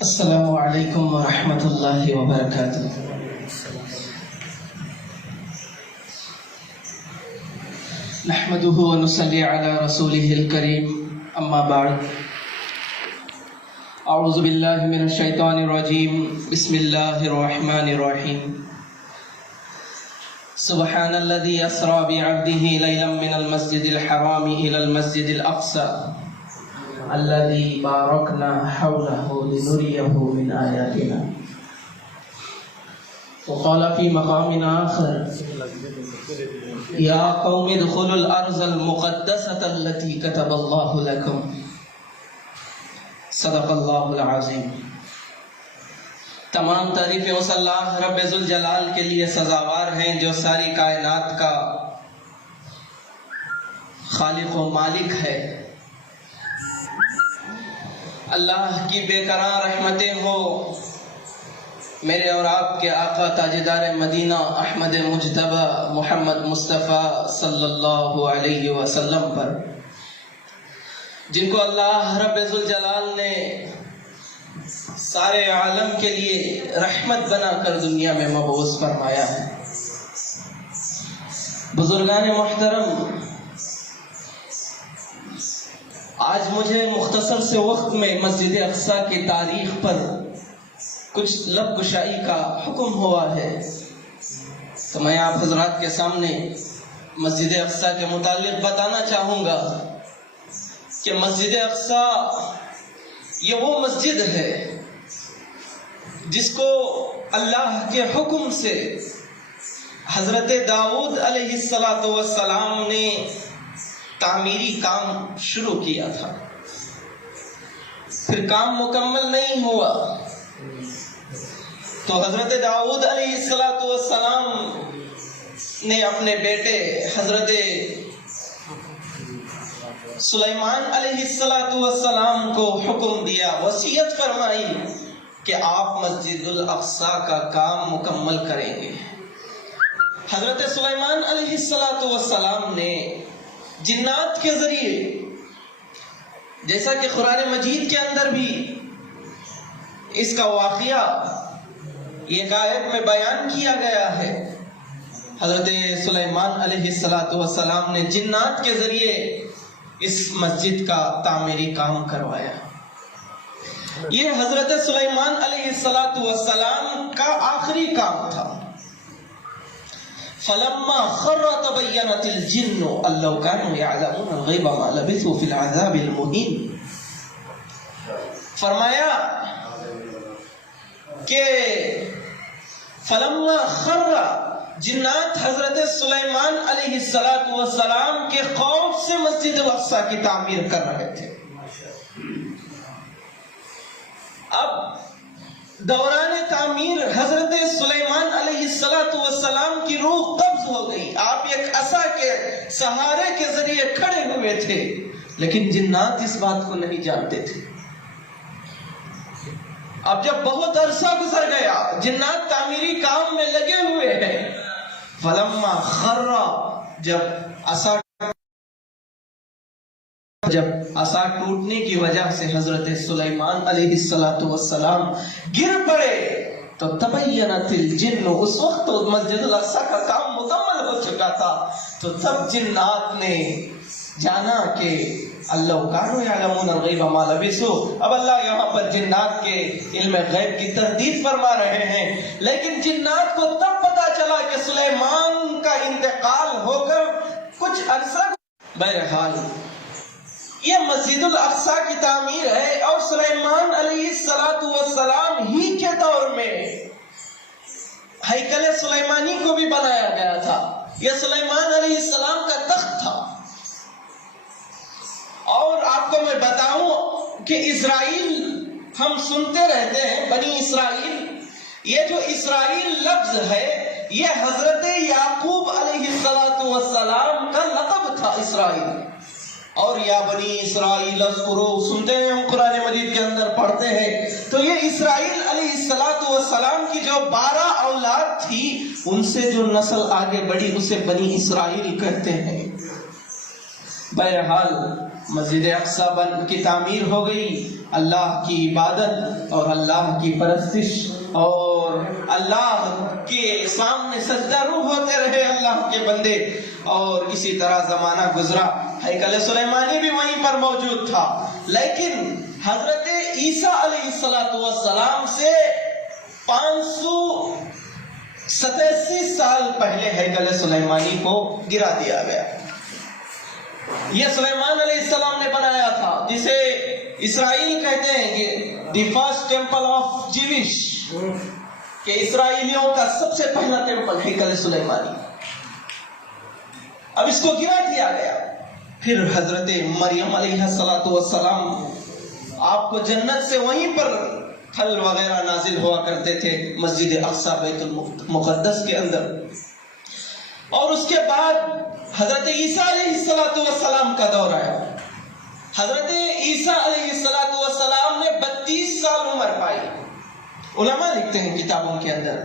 السلام علیکم ورحمۃ اللہ وبرکاتہ۔ نحمده ونصلي على رسوله الكريم، اما بعد، اعوذ باللہ من الشیطان الرجیم، بسم اللہ الرحمن الرحیم۔ سبحان الذي اسرى بعبده ليلا من المسجد الحرام الى المسجد الاقصى الذي باركنا حوله لنريه من آياتنا۔ وقال في مقام آخر: يا قوم ادخلوا الأرض المقدسة التي كتب الله لكم۔ صدق اللہ العظیم۔ تمام تعریفیں اس اللہ رب ذوالجلال کے لیے سزاوار ہیں جو ساری کائنات کا خالق و مالک ہے۔ اللہ کی بے قرار رحمتیں ہو میرے اور آپ کے آقا تاجدار مدینہ احمد مجتبی محمد مصطفیٰ صلی اللہ علیہ وسلم پر، جن کو اللہ رب ذوالجلال نے سارے عالم کے لیے رحمت بنا کر دنیا میں مبعوث فرمایا ہے۔ بزرگان محترم، آج مجھے مختصر سے وقت میں مسجد اقصیٰ کی تاریخ پر کچھ لب گشائی کا حکم ہوا ہے، تو میں آپ حضرات کے سامنے مسجد اقصیٰ کے متعلق بتانا چاہوں گا کہ مسجد اقصیٰ یہ وہ مسجد ہے جس کو اللہ کے حکم سے حضرت داؤد علیہ السلام نے تعمیری کام شروع کیا تھا، پھر کام مکمل نہیں ہوا تو حضرت داؤد علیہ السلام نے اپنے بیٹے حضرت سلیمان علیہ السلام کو حکم دیا، وصیت فرمائی کہ آپ مسجد الاقصیٰ کا کام مکمل کریں گے۔ حضرت سلیمان علیہ السلام نے جنات کے ذریعے، جیسا کہ قرآن مجید کے اندر بھی اس کا واقعہ ایک آیت میں بیان کیا گیا ہے، حضرت سلیمان علیہ السلام نے جنات کے ذریعے اس مسجد کا تعمیری کام کروایا۔ یہ حضرت سلیمان علیہ السلام کا آخری کام تھا۔ فلما خر تبینت الجن ان لو كانوا يعلمون الغیب ما لبثوا في العذاب المہین۔ فرمایا کہ فلما خر، جنات حضرت سلیمان علیہ السلام کے خوف سے مسجد الاقصیٰ کی تعمیر کر رہے تھے۔ اب دوران تعمیر حضرت سلیمان علیہ السلام کی روح قبض ہو گئی، آپ ایک عصا کے سہارے کے ذریعے کھڑے ہوئے تھے، لیکن جنات اس بات کو نہیں جانتے تھے۔ اب جب بہت عرصہ گزر گیا، جنات تعمیری کام میں لگے ہوئے ہیں، فلما خر، جب عصا ٹوٹنے کی وجہ سے حضرت سلیمان علیہ السلام گر پڑے تو تبینت الجن، اس وقت مسجد الاقصیٰ کا کام مکمل ہو چکا تھا، تو سب جنات نے جانا کہ اللہ کانوا یعلمون الغیب ما لبثوا۔ اب اللہ یہاں پر جنات کے علم غیب کی تردید فرما رہے ہیں، لیکن جنات کو تب پتا چلا کہ سلیمان کا انتقال ہو کر کچھ عرصہ۔ بہرحال یہ مسجد الاقصیٰ کی تعمیر ہے، اور سلیمان علیہ السلام ہی کے دور میں ہیکل سلیمانی کو بھی بنایا گیا تھا۔ یہ سلیمان علیہ السلام کا تخت تھا۔ اور آپ کو میں بتاؤں کہ اسرائیل ہم سنتے رہتے ہیں، بنی اسرائیل، یہ جو اسرائیل لفظ ہے یہ حضرت یعقوب علیہ السلام کا لقب تھا، اسرائیل۔ اور یا بنی اسرائیل اذکروا، سنتے ہیں ہم قرآن مجید کے اندر پڑھتے ہیں، تو یہ اسرائیل علیہ السلام کی جو 12 اولاد تھی، ان سے جو نسل آگے بڑھی اسے بنی اسرائیل کہتے ہیں۔ بہرحال مسجد اقصی کی تعمیر ہو گئی، اللہ کی عبادت اور اللہ کی پرستش اور اللہ کے سامنے سجدہ روح ہوتے رہے اللہ کے بندے، اور اسی طرح زمانہ گزرا، ہیکل سلیمانی بھی وہیں پر موجود تھا، لیکن حضرت عیسیٰ علیہ السلام سے 587 سال پہلے ہیکل سلیمانی کو گرا دیا گیا۔ یہ سلیمان علیہ السلام نے بنایا تھا، جسے اسرائیل کہتے ہیں کہ the first temple of Jewish, کہ اسرائیلیوں کا سب سے پہلا ٹیمپل ہیکل سلیمانی۔ اب اس کو گرا دیا گیا۔ پھر حضرت مریم علیہ السلام آپ کو جنت سے وہیں پر پھل وغیرہ نازل ہوا کرتے تھے مسجد اقصی بیت المقدس کے اندر، اور اس کے بعد حضرت عیسیٰ علیہ السلام کا دور آیا۔ حضرت عیسیٰ علیہ السلام نے 32 سال عمر پائی، علماء لکھتے ہیں کتابوں کے اندر۔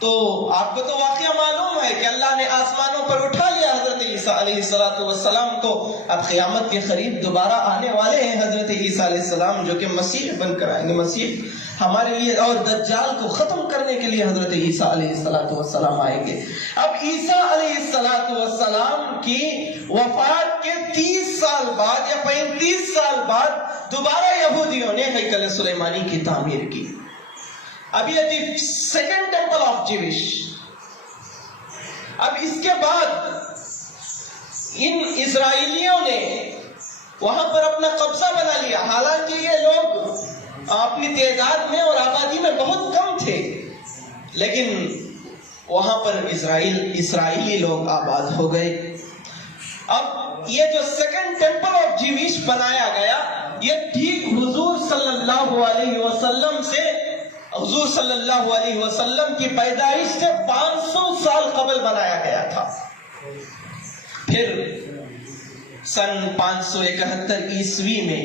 تو آپ کو تو واقعہ معلوم ہے کہ اللہ نے آسمانوں پر اٹھا لیا حضرت عیسیٰ علیہ السلام کو، اب قیامت کے قریب دوبارہ آنے والے ہیں حضرت عیسیٰ علیہ السلام، جو کہ مسیح بن کر آئیں گے، مسیح ہمارے لیے اور دجال کو ختم کرنے کے لیے حضرت عیسیٰ علیہ السلام آئیں گے۔ اب عیسیٰ علیہ السلام کی وفات کے 30 سال بعد یا 35 سال بعد دوبارہ یہودیوں نے ہیکل سلیمانی کی تعمیر کی۔ اب یہ the second temple of Jewish. اب اس کے بعد ان اسرائیلیوں نے وہاں پر اپنا قبضہ بنا لیا، حالانکہ یہ لوگ اپنی تعداد میں اور آبادی میں بہت کم تھے، لیکن وہاں پر اسرائیلی لوگ آباد ہو گئے۔ اب یہ جو سیکنڈ ٹیمپل آف جیوش بنایا گیا، یہ ٹھیک حضور صلی اللہ علیہ وسلم سے، حضور صلی اللہ علیہ وسلم کی پیدائش سے 500 سال قبل بنایا گیا تھا۔ پھر سن 571 عیسوی میں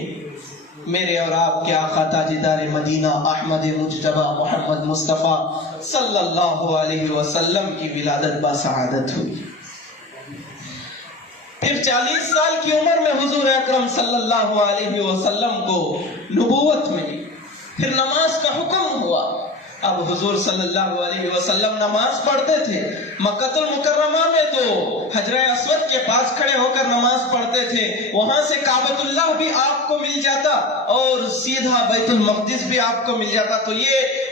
میرے اور آپ کے آقا تاجدار مدینہ احمد مجتبی محمد مصطفیٰ صلی اللہ علیہ وسلم کی ولادت باسعادت ہوئی۔ پھر 40 سال کی عمر میں حضور اکرم صلی اللہ علیہ وسلم کو نبوت ملی، پھر نماز کا حکم ہوا۔ اب حضور صلی اللہ علیہ وسلم نماز پڑھتے تھے مکہ المکرمہ میں، تو حجر اسود کے پاس کھڑے ہو کر نماز پڑھتے تھے، وہاں سے کعبۃ اللہ بھی آپ کو مل جاتا اور سیدھا بیت المقدس بھی آپ کو مل جاتا، تو یہ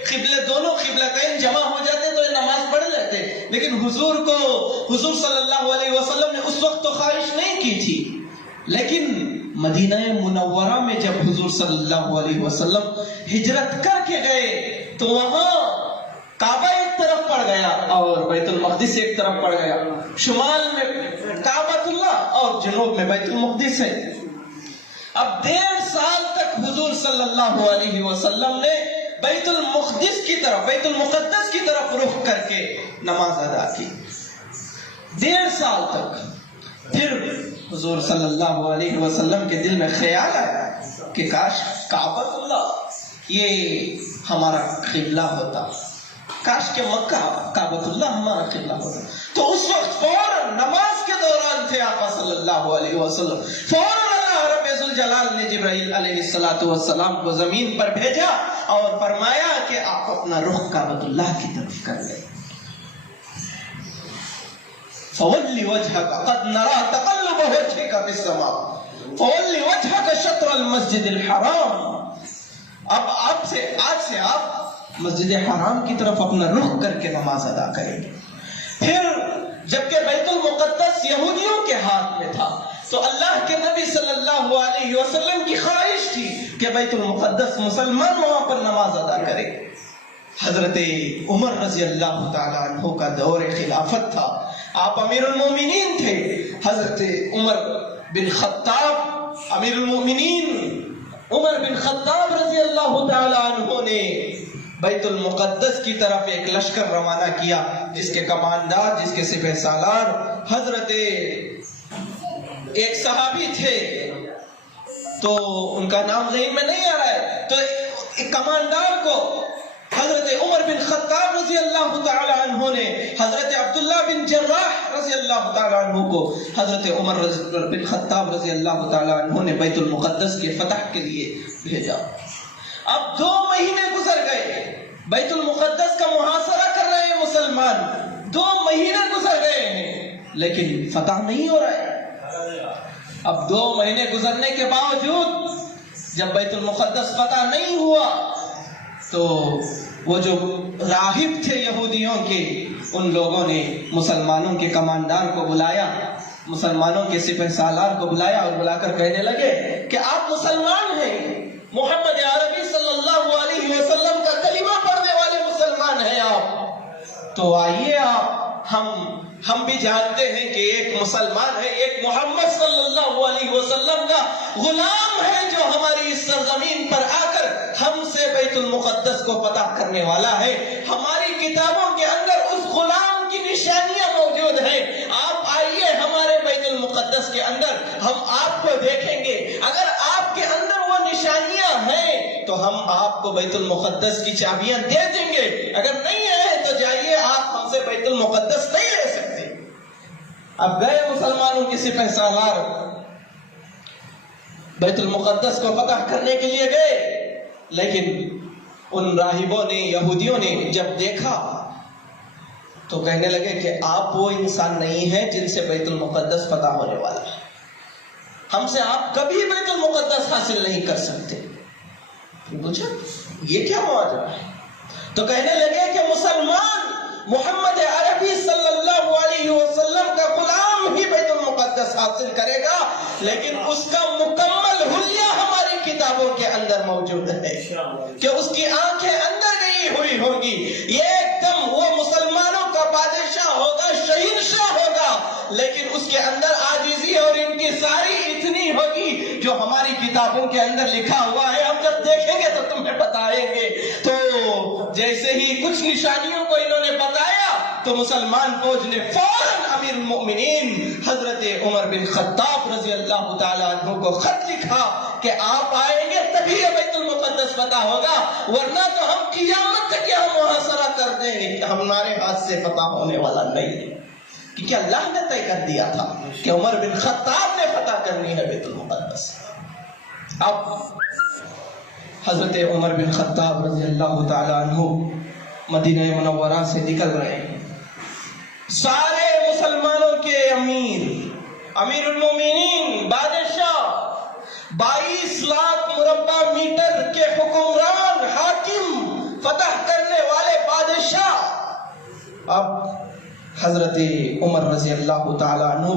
قبلے دونوں قبلتین جمع ہو جاتے تو یہ نماز پڑھ لیتے۔ لیکن حضور صلی اللہ علیہ وسلم نے اس وقت تو خواہش نہیں کی تھی، لیکن مدینہ منورہ میں جب حضور صلی اللہ علیہ وسلم ہجرت کر کے گئے تو وہاں کعبہ ایک طرف پڑ گیا اور بیت المقدس ایک طرف پڑ گیا، شمال میں کعبۃ اللہ اور جنوب میں بیت المقدس ہے۔ اب 1.5 سال تک حضور صلی اللہ علیہ وسلم نے بیت المقدس کی طرف، بیت المقدس کی طرف رخ کر کے نماز ادا کی، 1.5 سال تک۔ پھر حضور صلی اللہ علیہ وسلم کے دل میں خیال آیا کہ کاش کعبۃ اللہ یہ ہمارا قبلہ ہوتا، کاش کہ مکہ کعبۃ اللہ ہمارا قبلہ ہوتا۔ تو اس وقت فوراً نماز کے دوران تھے آقا صلی اللہ علیہ وسلم، فوراً اللہ رب ذوالجلال نے جبرائیل علیہ السلام کو زمین پر بھیجا اور فرمایا کہ آپ اپنا رخ کعبۃ اللہ کی طرف کر لیں۔ فَوَلِّ وَجْهَكَ قَدْ نَرَى تَقَلُّبَ وَجْهِكَ فِي السَّمَاءِ فَوَلِّ وَجْهَكَ شَطْرَ الْمَسْجِدِ الْحَرَامِ۔ اب آج سے آپ مسجد حرام کی طرف اپنا رخ کر کے نماز ادا کریں گے۔ پھر جبکہ بیت المقدس یہودیوں کے ہاتھ میں تھا تو اللہ کے نبی صلی اللہ علیہ وسلم کی خواہش تھی کہ بیت المقدس مسلمان وہاں پر نماز ادا کرے۔ حضرت عمر رضی اللہ تعالیٰ عنہ کا دور خلافت تھا، آپ امیر المومنین تھے۔ حضرت عمر بن خطاب، امیر المومنین عمر بن خطاب رضی اللہ تعالیٰ عنہ نے بیت المقدس کی طرف ایک لشکر روانہ کیا، جس کے کمانڈار، جس کے سپہ سالار حضرت ایک صحابی تھے، تو ان کا نام ذہن میں نہیں آ رہا ہے، تو ایک کمانڈار کو حضرت عمر بن خطاب رضی اللہ تعالی عنہ نے حضرت عبداللہ بن جراح رضی اللہ تعالی عنہ کو حضرت عمر بن خطاب رضی اللہ تعالی عنہ نے بیت المقدس کے فتح کے لیے بھیجا. اب 2 مہینے گزر گئے، بیت المقدس کا محاصرہ کر رہے ہیں مسلمان، 2 مہینے گزر گئے ہیں لیکن فتح نہیں ہو رہا ہے. اب 2 مہینے گزرنے کے باوجود جب بیت المقدس فتح نہیں ہوا تو وہ جو راہب تھے یہودیوں کے، ان لوگوں نے مسلمانوں کے کمانڈار کو بلایا، مسلمانوں کے سپہ سالار کو بلایا اور بلا کر کہنے لگے کہ آپ مسلمان ہیں، محمد عربی صلی اللہ علیہ وسلم کا کلمہ پڑھنے والے مسلمان ہیں آپ، تو آئیے آپ، ہم بھی جانتے ہیں کہ ایک مسلمان ہے، ایک محمد صلی اللہ علیہ وسلم کا غلام ہے جو ہماری اس سرزمین پر آ کر ہم سے بیت المقدس کو فتح کرنے والا ہے. ہماری کتابوں کے اندر اس غلام کی نشانیاں موجود ہیں، آپ آئیے ہمارے بیت المقدس کے اندر، ہم آپ کو دیکھیں گے، اگر آپ کے اندر وہ نشانیاں ہیں تو ہم آپ کو بیت المقدس کی چابیاں دے دیں گے، اگر نہیں ہے تو جائیے، آپ ہم سے بیت المقدس نہیں لے سکتے. اب گئے مسلمانوں کے سپہ سالار بیت المقدس کو فتح کرنے کے لیے گئے، لیکن ان راہبوں نے، یہودیوں نے جب دیکھا تو کہنے لگے کہ آپ وہ انسان نہیں ہیں جن سے بیت المقدس فتح ہونے والا ہے، ہم سے آپ کبھی بیت المقدس حاصل نہیں کر سکتے. پوچھا یہ کیا ماجرا ہے؟ تو کہنے لگے کہ مسلمان محمد عربی صلی اللہ علیہ وسلم کا غلام ہی بیت المقدس حاصل کرے گا، لیکن اس کا مکمل حلیہ ہماری کتابوں کے اندر موجود ہے کہ اس کی آنکھیں اندر گئی ہوئی ہوگی، یہ ایک دم وہ مسلمانوں کا بادشاہ ہوگا، شہنشاہ ہوگا، لیکن اس کے اندر عاجزی اور انکساری اتنی ہوگی جو ہماری کتابوں کے اندر لکھا ہوا ہے، ہم جب دیکھیں گے تو تمہیں بتائیں گے. تو جیسے ہی کچھ نشانیوں کو انہوں نے بتایا تو مسلمان فوج نے فوراً امیر المؤمنین حضرت عمر بن خطاب رضی اللہ تعالی عنہ کو خط لکھا کہ آپ آئیں گے تبھی بیت المقدس فتح ہوگا، ورنہ تو ہم قیامت تک یہاں محاصرہ کر دیں گے، ہمارے ہاتھ سے فتح ہونے والا نہیں ہے. کیونکہ اللہ نے طے کر دیا تھا کہ عمر بن خطاب نے فتح کرنی ہے بیت المقدس. اب حضرت عمر بن خطاب رضی اللہ تعالی عنہ مدینہ منورہ سے نکل رہے ہیں، سارے مسلمانوں کے امیر المومنین، بادشاہ، 22 لاکھ مربع میٹر کے حکمران، حاکم، فتح کرنے والے بادشاہ. اب حضرت عمر رضی اللہ تعالی عنہ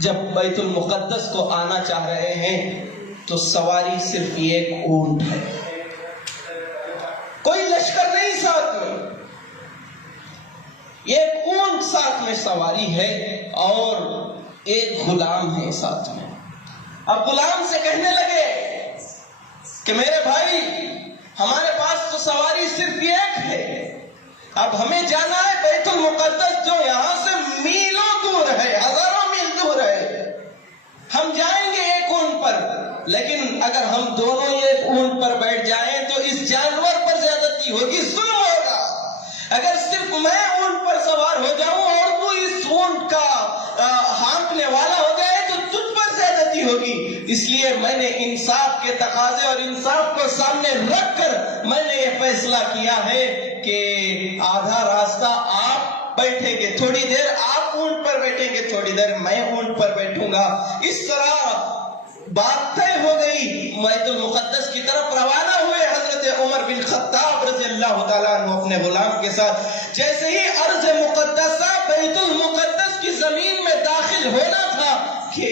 جب بیت المقدس کو آنا چاہ رہے ہیں تو سواری صرف ایک اونٹ ہے، کوئی لشکر نہیں ساتھ میں، ایک اونٹ ساتھ میں سواری ہے اور ایک غلام ہے ساتھ میں. اب غلام سے کہنے لگے کہ میرے بھائی، ہمارے پاس تو سواری صرف ایک ہے، اب ہمیں جانا ہے بیت المقدس جو یہاں سے میلوں دور ہے، ہزاروں میل دور ہے، ہم جائیں گے ایک اونٹ پر، لیکن اگر ہم دونوں ایک اونٹ پر بیٹھ جائیں تو اس جانور پر زیادتی ہوگی، ظلم ہوگا. اگر صرف میں اونٹ پر سوار ہو جاؤں اور تو اس اونٹ کا ہانکنے والا ہو جائے تو تجھ پر زیادتی ہوگی. اس لیے میں نے انصاف کے تقاضے اور انصاف کو سامنے رکھ کر میں نے یہ فیصلہ کیا ہے کہ آدھا راستہ آپ بیٹھیں گے، تھوڑی دیر آپ اونٹ پر بیٹھیں گے، تھوڑی دیر میں اونٹ پر بیٹھوں گا. اس طرح بات طے ہو گئی، بیت المقدس کی طرف روانہ ہوئے حضرت عمر بن خطاب رضی اللہ تعالیٰ عنہ اپنے غلام کے ساتھ. جیسے ہی ارض مقدسہ بیت المقدس کی زمین میں داخل ہونا تھا کہ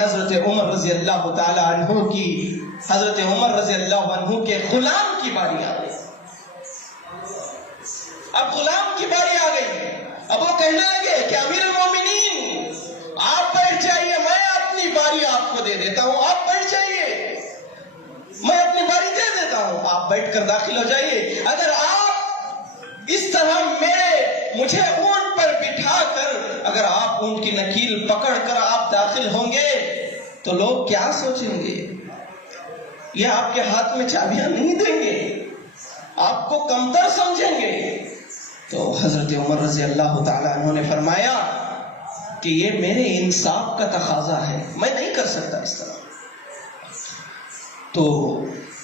حضرت عمر رضی اللہ تعالیٰ عنہ کی، حضرت عمر رضی اللہ عنہ کے غلام کی باری آ گئی. اب غلام کی باری آ گئی. اب وہ کہنے لگے کہ امیر المومنین آپ بیٹھ جائیے، میں اپنی باری آپ کو دے دیتا ہوں، آپ بیٹھ جائیے، میں اپنی باری دے دیتا ہوں، آپ بیٹھ کر داخل ہو جائیے. اگر آپ اس طرح مجھے اونٹ پر بٹھا کر، اگر آپ اونٹ کی نکیل پکڑ کر آپ داخل ہوں گے تو لوگ کیا سوچیں گے؟ یہ آپ کے ہاتھ میں چابیاں نہیں دیں گے، آپ کو کمتر سمجھیں گے. تو حضرت عمر رضی اللہ تعالیٰ عنہ نے فرمایا کہ یہ میرے انصاف کا تقاضا ہے، میں نہیں کر سکتا اس طرح. تو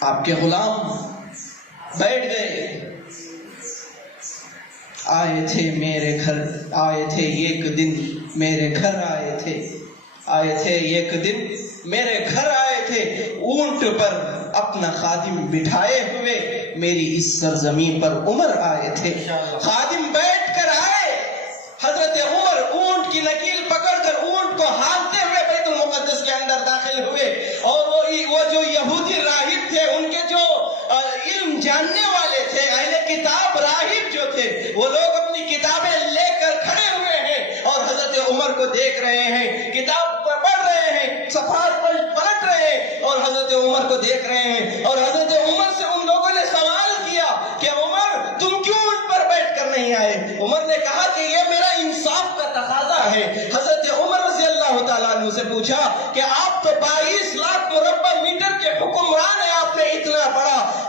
آپ کے غلام بیٹھ گئے. آئے تھے میرے گھر، آئے تھے ایک دن میرے گھر آئے تھے، آئے تھے ایک دن میرے گھر آئے تھے، اونٹ پر اپنا خادم بٹھائے ہوئے میری اس سرزمین پر عمر آئے تھے. خادم بیٹھ کر آئے، حضرت عمر اونٹ کی نکیل پکڑ کر اونٹ کو ہانکتے ہوئے بیت المقدس کے اندر داخل ہوئے. اور وہ جو یہودی راہب تھے، ان کے جو علم جاننے والے تھے، اہل کتاب راہب جو تھے، وہ لوگ اپنی کتابیں لے کر کھڑے ہوئے ہیں اور حضرت عمر کو دیکھ رہے ہیں، کتاب پڑھ رہے ہیں، صفحات پلٹ رہے ہیں اور حضرت عمر کو دیکھ رہے ہیں. اور حضرت عمر سے ان لوگوں نے سوال کیا کہ عمر تم کیوں اونٹ پر بیٹھ کر نہیں آئے؟ عمر نے کہا کہ یہ میرا انصاف کا تقاضا ہے. حضرت عمر رضی اللہ تعالیٰ عنہ سے پوچھا کہ آپ تو 22 لاکھ مربع میٹر کے حکمران ہیں، آپ نے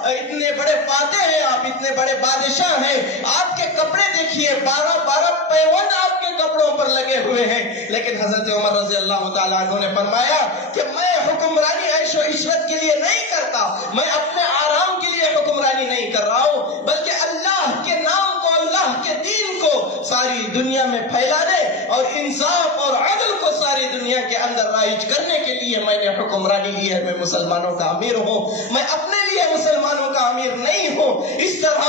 اتنے بڑے فاتح ہیں، آپ اتنے بڑے بادشاہ ہیں، آپ کے کپڑے دیکھیے 12 پیوند آپ کے کپڑوں پر لگے ہوئے ہیں. لیکن حضرت عمر رضی اللہ تعالیٰ عنہ نے فرمایا کہ میں حکمرانی عیش و عشرت کے لیے نہیں کرتا، میں اپنے آرام کے لیے حکمرانی نہیں کر رہا ہوں، بلکہ اللہ کے نام کو، اللہ کے دین کو ساری دنیا میں پھیلانے اور انصاف اور عدل کو ساری دنیا کے اندر رائج کرنے کے لیے میں نے حکمرانی لی ہے. میں مسلمانوں کا امیر ہوں، میں اپنے لیے مسلمانوں کا امیر نہیں ہوں. اس طرح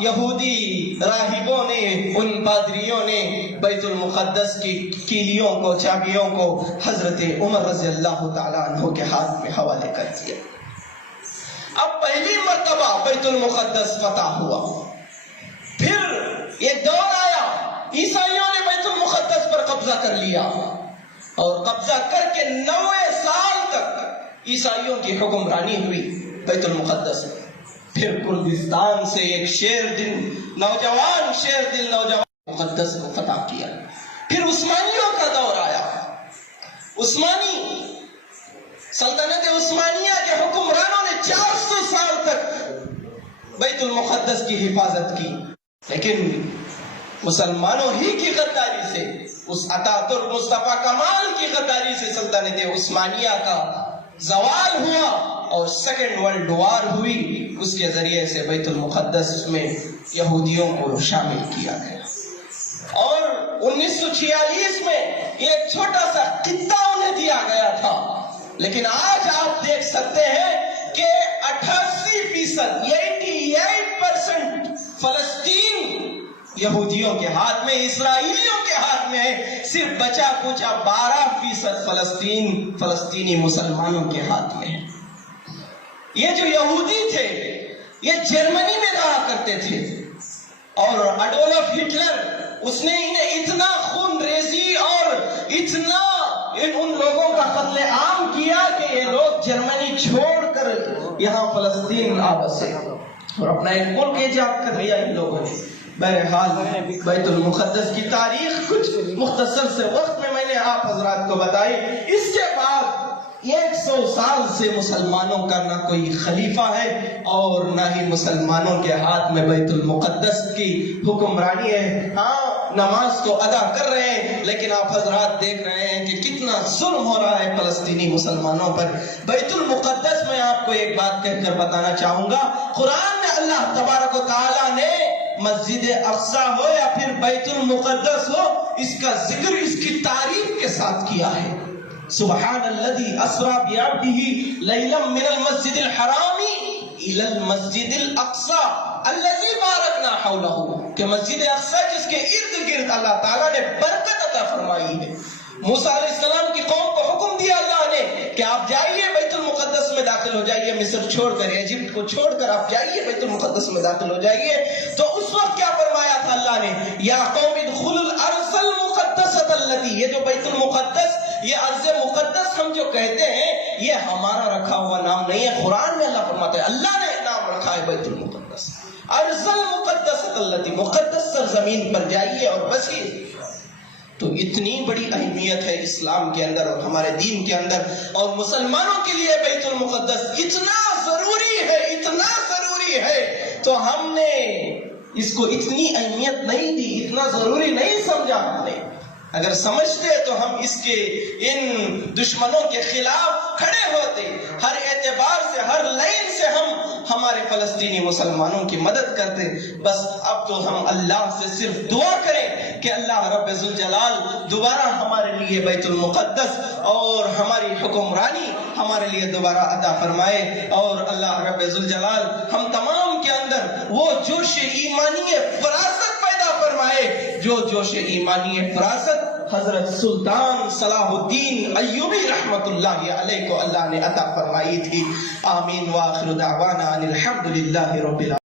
یہودی راہبوں نے، ان پادریوں نے بیت المقدس کی کیلیوں کو، چابیوں کو حضرت عمر رضی اللہ تعالیٰ عنہ کے ہاتھ میں حوالے کر دیا. اب پہلی مرتبہ بیت المقدس فتح ہوا. پھر ایک دور آیا، عیسائیوں نے بیت المقدس پر قبضہ کر لیا اور قبضہ کر کے 90 سال تک عیسائیوں کی حکمرانی ہوئی بیت المقدس میں. پھر کردستان سے ایک نوجوان مقدس کو فتح کیا. پھر عثمانیوں کا دور آیا. عثمانی سلطنت عثمانیہ کے حکمرانوں نے 400 سال تک بیت المقدس کی حفاظت کی. لیکن مسلمانوں ہی کی غداری سے، اس اتاترک مصطفیٰ کمال کی غداری سے سلطنت عثمانیہ کا زوال ہوا اور سیکنڈ ورلڈ وار ہوئی. اس کے ذریعے سے بیت المقدس میں یہودیوں کو شامل کیا گیا اور 1946 میں ایک چھوٹا سا خطہ انہیں دیا گیا تھا. لیکن آج آپ دیکھ سکتے ہیں کہ 88% 88% فلسطین یہودیوں کے ہاتھ میں، اسرائیلیوں کے ہاتھ میں ہے. صرف بچا کچا 12% فلسطینی مسلمانوں کے ہاتھ میں ہے. یہ جو یہودی تھے یہ جرمنی میں رہا کرتے تھے اور اڈولف ہٹلر، اس نے انہیں اتنا خون ریزی اور اتنا ان لوگوں کا قتل عام کیا کہ یہ لوگ جرمنی چھوڑ کر یہاں فلسطین آ بسے اور اپنا ایک ملک ایجاد کر لیا ان لوگوں نے. بہرحال بیت المقدس کی تاریخ کچھ مختصر سے وقت میں نے آپ حضرات کو بتائی. اس کے بعد 100 سال سے مسلمانوں کا نہ کوئی خلیفہ ہے اور نہ ہی مسلمانوں کے ہاتھ میں بیت المقدس کی حکمرانی ہے. ہاں نماز تو ادا کر رہے ہیں لیکن آپ حضرات دیکھ رہے ہیں کہ کتنا ظلم ہو رہا ہے فلسطینی مسلمانوں پر. بیت المقدس میں آپ کو ایک بات کہہ کر بتانا چاہوں گا، قرآن میں اللہ تبارک و تعالیٰ نے مسجد اقصی ہو یا پھر بیت المقدس ہو، اس کا ذکر اس کی تعریف کے ساتھ کیا ہے. سبحان الذي اسرا بعبده ليلا من المسجد الحرام الى المسجد الاقصى الذي باركنا حوله، کہ مسجد اقصی جس کے ارد گرد اللہ تعالیٰ نے برکت عطا فرمائی ہے. موسیٰ علیہ السلام کی قوم کو حکم دیا اللہ نے کہ آپ جائیے بیت المقدس میں داخل ہو جائیے، مصر چھوڑ کر، ایجپٹ کو چھوڑ کر آپ جائیے بیت المقدس میں داخل ہو جائیے. تو اس وقت کیا فرمایا تھا اللہ نے؟ یا قوم ادخلوا الارض المقدسۃ التي، یہ جو بیت المقدس، یہ ارض مقدس ہم جو کہتے ہیں یہ ہمارا رکھا ہوا نام نہیں ہے. قرآن میں اللہ فرماتا ہے اللہ نے نام رکھا ہے بیت المقدس، ارض المقدسۃ التي، مقدس سرزمین پر جائیے اور بسیے. تو اتنی بڑی اہمیت ہے اسلام کے اندر اور ہمارے دین کے اندر، اور مسلمانوں کے لیے بیت المقدس اتنا ضروری ہے، اتنا ضروری ہے. تو ہم نے اس کو اتنی اہمیت نہیں دی، اتنا ضروری نہیں سمجھا ہم نے. اگر سمجھتے تو ہم اس کے ان دشمنوں کے خلاف کھڑے ہوتے. ہر اعتبار سے، ہر لائن سے ہم ہمارے فلسطینی مسلمانوں کی مدد کرتے. بس اب تو ہم اللہ سے صرف دعا کریں کہ اللہ رب ذوالجلال دوبارہ ہمارے لیے بیت المقدس اور ہماری حکمرانی ہمارے لیے دوبارہ عطا فرمائے، اور اللہ رب ذوالجلال ہم تمام کے اندر وہ جوش ایمانی فراست پیدا فرمائے جو جوش ایمانی فراست حضرت سلطان صلاح الدین ایوبی رحمت اللہ علیہ کو اللہ نے عطا فرمائی تھی. آمین. وآخر دعوانا ان الحمد للہ رب العالمین.